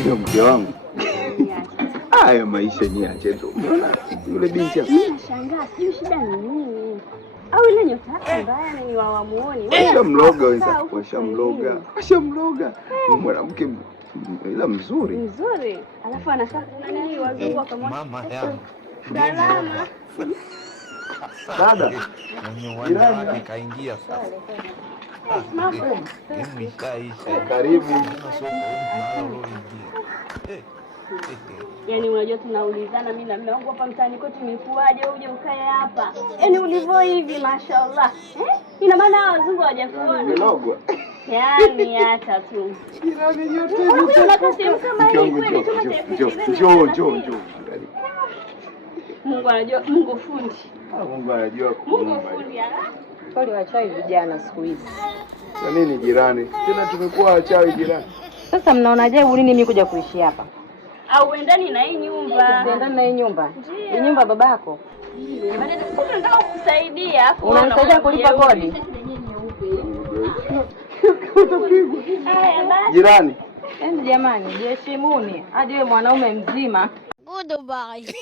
Ndio mke wangu. Haya maisha niache tu. Unaona yule binti hapo. Mimi nashangaa sijui shida ni nini. Au ile nyota yake mbaya ni wamuoni. Washamloga wenza, washamloga. Ni mwanamke ila mzuri. Mzuri. Alafu anakaa nini wazungu wakamwona. Mama yangu. Salama. Dada. Jirani kaingia sasa. Karibu. Yaani unajua tunaulizana mimi na mume wangu hapa mtaani kwetu imekuaje uje ukae hapa. Yaani ulivyo hivi mashaallah. Ina maana wazungu hawajakuona. Melogwa. Yaani hata tu. Jirani nyote. Njoo. Mungu anajua, Mungu fundi. Mungu anajua kuumba. Mungu fundi. Kweli wachawi vijana siku hizi. Kwa nini jirani? Tena tumekuwa wachawi jirani. Sasa mnaonaje lini mimi kuja kuishi hapa? Au uendani na hii nyumba? Uendani na hii nyumba? Hii nyumba babako? Nataka kukusaidia afu unanisaidia kulipa kodi. Haya basi. Jirani. Jamani, jiheshimuni. Hadi wewe mwanaume mzima. Goodbye.